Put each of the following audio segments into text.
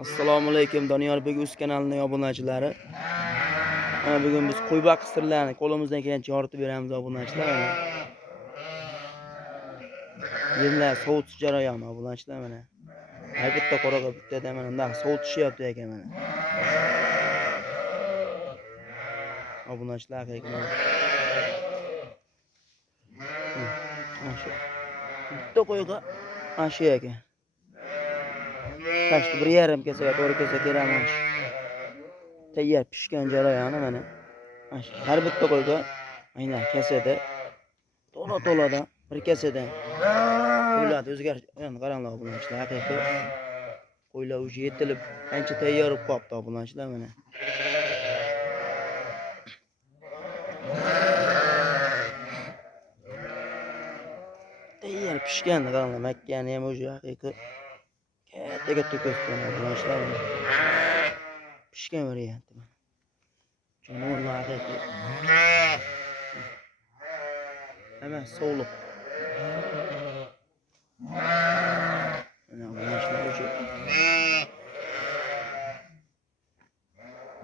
Assalomu alaykum Doniyorbek Uz kanalining obunachilari. Bugun biz qo'yboq sirlarini qo'limizdan kelgancha yoritib beramiz obunachilar. Yemlar sovutish jarayoni obunachilar mana. Har bitta qo'raga bittada mana bunday sovutishyapti ekan mana. Obunachilar haqiqiy. Bitta qo'yga ashi ekan. Tashdi 1,5 kasaga to'g'ri kelsa kerak. Tayyor pishgan jarayoni mana. Har bitta qo'yga aynan kasada to'la-to'ladan bir kasadan qo'ylar o'zgarish qaranglar obunachilar haqiqiy. Qo'ylar уже yetilib ancha tayyor bo'lib qolibdi obunachilar mana. Tayyor pishgan qaranglar makkani ham уже haqiqiy katta ko'sgan obunachilar. Pishgan varianti. Jonivorlar haqiqiy. Hemen soğulup. Mana obunachilar уже.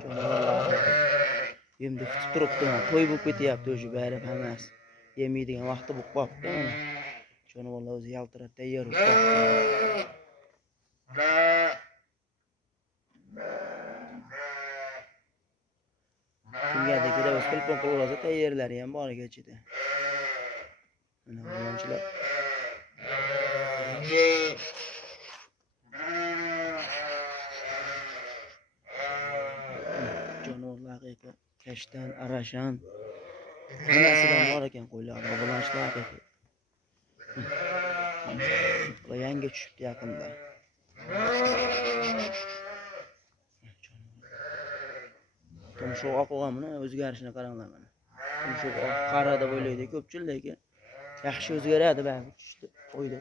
Jonivorlar yemdi kutib turibdi. To'y bo'lib ketyapti уже bari hammasi. Yemeydigan vaqti bo'lib qolibdi mana. Jonivorlar o'zi yaltirab tayyor bo'lib qolibdi. Kimgadir kerak telefon qilib olsa tayyorlari ham bor kechida. Mana obunachilar. Jonivorlar haqiqiy kashtan, arashan hammasidan bor ekan qo'ylar obunachilar haqiqiy. Ular yangi tushibdi yaqinda. Tumshuq oqilganmi o'zgarishini qaranglar mana. Tumshuq qara deb o'ylaydi ko'pchilik, lekin yaxshi o'zgaradi bari tushdi. Qo'ydi.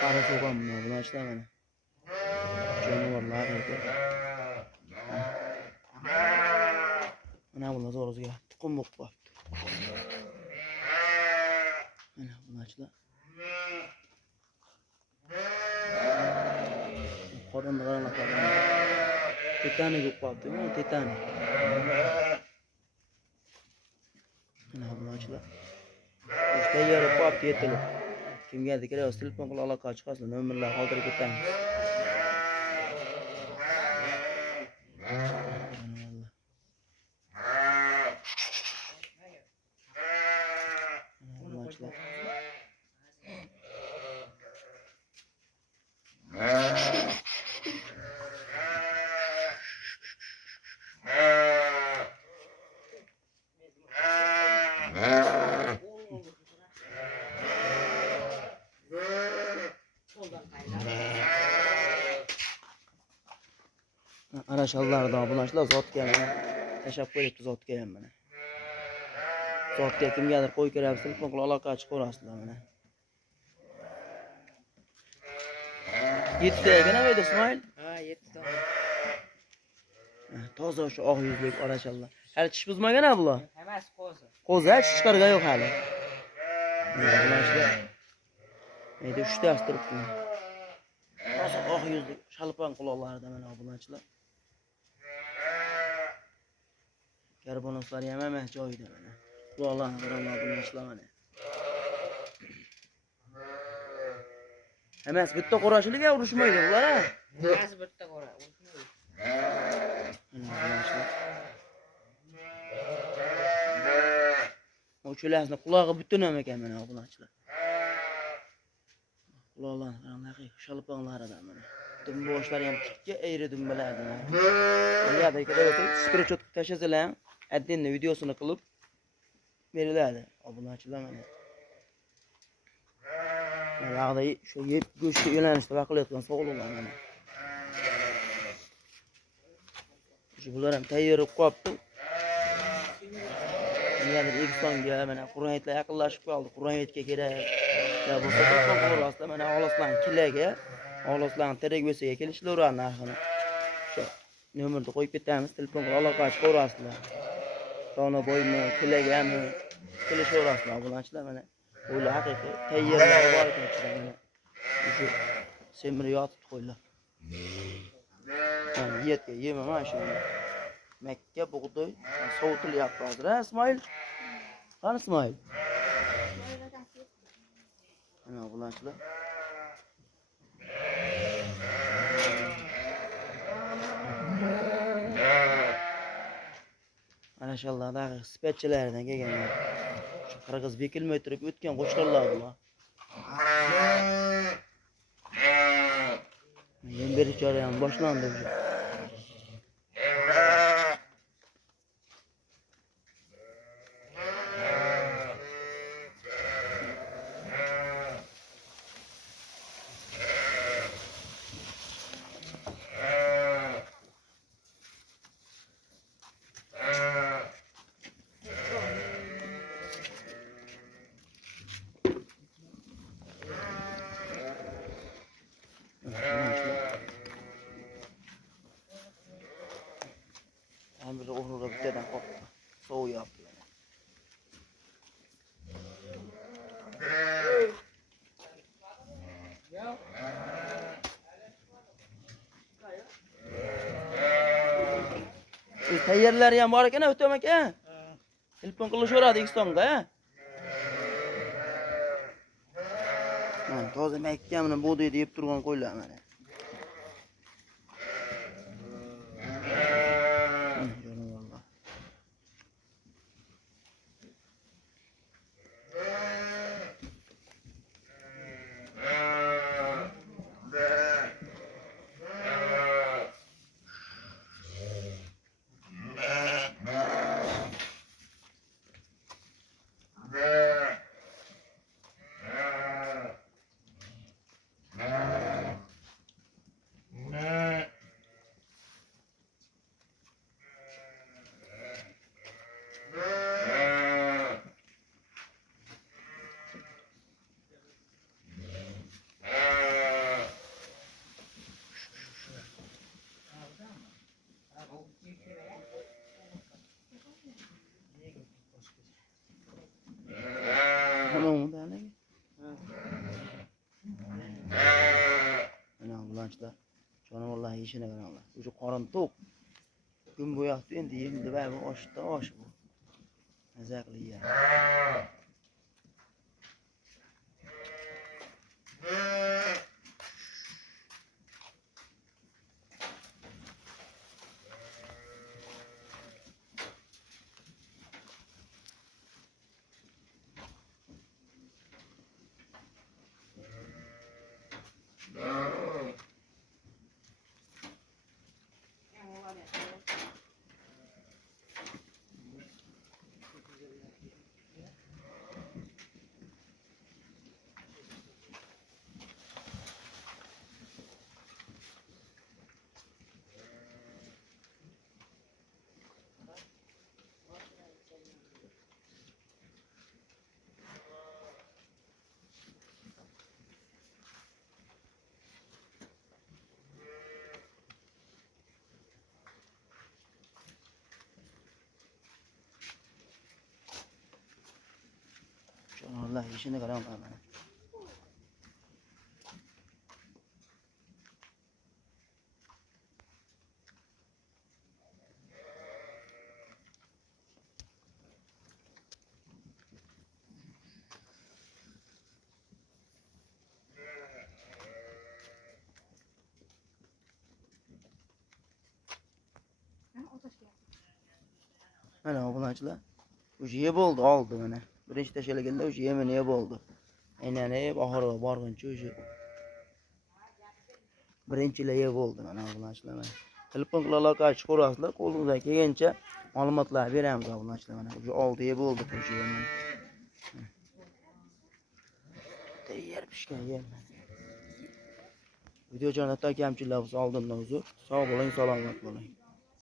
Qara so'g'anmi obunachilar mana. Jonivorlar haqiqiy. Mana bular zo'rozga tuxum bo'lib qolibdi. Mana obunachilar. Qorinni qaranglar. Tetani bo'lib qolibdi, tetani. Mana obunachilar. Tayyor bo'lib qolibdi yetilib. Kimgadir kerak bo'lsa telefon qilib aloqa chiqarsa nomerlar qoldirib ketamiz. Arashallardan obunachilar zotga mana tashab qo'yibdi zotga ham mana. Zotga kimgadir qo'y kerak bo'lsa telefon qilib aloqa chiqarasizlar mana. 7 ta ekan nima edi Ismoil? Ha, 7 ta. Toza o'sha oq yuzlik arashallar. Hali tish buzmagan bular. Hammasi qo'zi. Qo'zi tish chiqargan yo'q hali. Obunachilar. Mayda 3 ta turibdi. Toza oq yuzlik shalpon quloqlarida mana obunachilar. Karbonoslari ham hamma joyida mana. Quloqlarni qaranglar obunachilar mana. Hammasi bitta qo'rashiliga urushmaydi ular ha. Hammasi bitta qo'ra, urushmaydi. O'shalarning qulog'i butun ham ekan mana obunachilar. Quloqlarni qaranglar haqiqiy shalponlaridan mana. Dumboshlari ham tikka ayri dumbalardan. Quyerda kerak screenshot tashlasalar ham addenni videosini qilib beriladi obunachilar mana. Yog'da shu yeb go'shtga yo'nalishda vaqlayotgan sog'liqlar mana. Bular ham tayyor bo'lib qolibdi. Yana O'zbekistonga mana Qur'onga yaqinlashib qoldi. Qur'onga kerak. Ya bu qolib mana Oloslan kilaga, Oloslan Teregvesiga kelishlarni narxini. Shu nomerni qo'yib ketamiz, telefon qilib aloqa chiqarasizlar. Sona boymi, kilagami kelishaverasizlar obunachilar mana. O'ylar haqiqiy tayyorlari bor ekan ichida mana. Shu semirib yotibdi qo'ylar. Yani yetke yemem ha şimdi. Mekke buğday soğutilyapti hozir ha İsmoil? Qani İsmoil? Mana bulanchilar. Ana shallardagi spetchilardan kelganlar. Shu qirg'iz bekilmay turib o'tgan qo'chqorlar bular. Yem berish jarayoni boshlandi уже. Hem bir o'g'riga bittadan qopdi. Sovuq yaptı. Tayyorlari ham bor ekan o'tam aka. Telefon qilishaveradi O'zbekistonga. Mana toza makkamni bo'di deb turgan qo'ylar mana. Jonivorlar. Tamam da ne? Ana bulanchilar. Jonivorlar yeyishini qarainglar. O'sha qorin to'q. Kun bo'yaqdi endi yemdi va bu oshda osh bu. Maza qilib yeyadi. Jonivorlar yeyishini qarainglar mana. Mana bulanchilar. O'sha yeb oldi, oldi mana. Birinchi tashlaganda o'sha yemini yeb oldi. Aylanib oxiriga borguncha o'sha birinchilar yeb oldi mana bulanchilar mana. Telefon qila aloqa chiqarasizlar, qo'lingizdan kelgancha ma'lumotlar beramiz bulanchilar mana. O'sha oldi yeb oldi o'sha yemini. Tayyor pishgan yem. Video jonatdan kamchilar bo'lsa oldindan uzr. Sog' bo'ling, salomat bo'ling.